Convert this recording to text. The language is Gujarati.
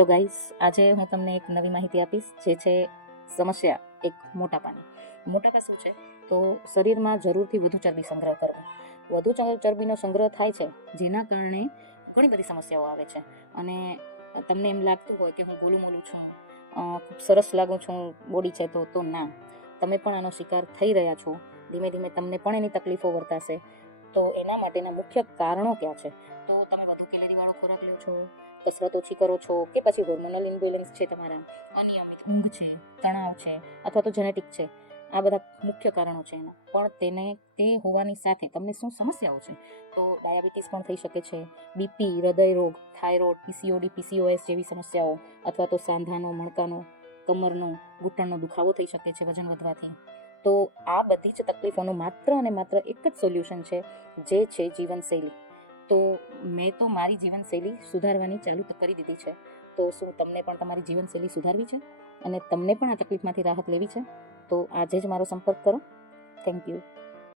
તો ગાઈસ, આજે હું તમને એક નવી માહિતી આપીશ, જે છે સમસ્યા એક મોટાપાની. મોટાપા શું છે? તો શરીરમાં જરૂરથી વધુ ચરબી સંગ્રહ કરવો. વધુ ચરબીનો સંગ્રહ થાય છે, જેના કારણે ઘણી બધી સમસ્યાઓ આવે છે. અને તમને એમ લાગતું હોય કે હું ગોલું મોલું છું, ખૂબ સરસ લાગું છું, બોડી છે, તો ના, તમે પણ આનો શિકાર થઈ રહ્યા છો. ધીમે ધીમે તમને પણ એની તકલીફો વર્તાશે. તો એના માટેના મુખ્ય કારણો ક્યાં છે? તો તમે વધુ કેલેરીવાળો ખોરાક લો છો, કસરત ઓછી કરો છો, કે પછી હોર્મોનલ ઇમ્બેલેન્સ છે, તમારા અનિયમિત ઊંઘ છે, તણાવ છે, અથવા તો જેનેટિક છે. આ બધા મુખ્ય કારણો છે એના. પણ તે હોવાની સાથે તમને શું સમસ્યાઓ છે? તો ડાયાબિટીસ પણ થઈ શકે છે, બીપી, હૃદય રોગ, થાઇરોઇડ, પીસીઓડી, પીસીઓએસ જેવી સમસ્યાઓ, અથવા તો સાંધાનો, મણકાનો, કમરનો, ઘૂંટણનો દુખાવો થઈ શકે છે વજન વધવાથી. તો આ બધી જ તકલીફોનું માત્ર અને માત્ર એક જ સોલ્યુશન છે, જે છે જીવનશૈલી. તો મેં તો મારી જીવનશૈલી સુધારવાની ચાલુ કરી દીધી છે. તો શું તમને પણ તમારી જીવનશૈલી સુધારવી છે અને તમને પણ આ તકલીફમાંથી રાહત લેવી છે? તો આજે જ મારો સંપર્ક કરો. Thank you.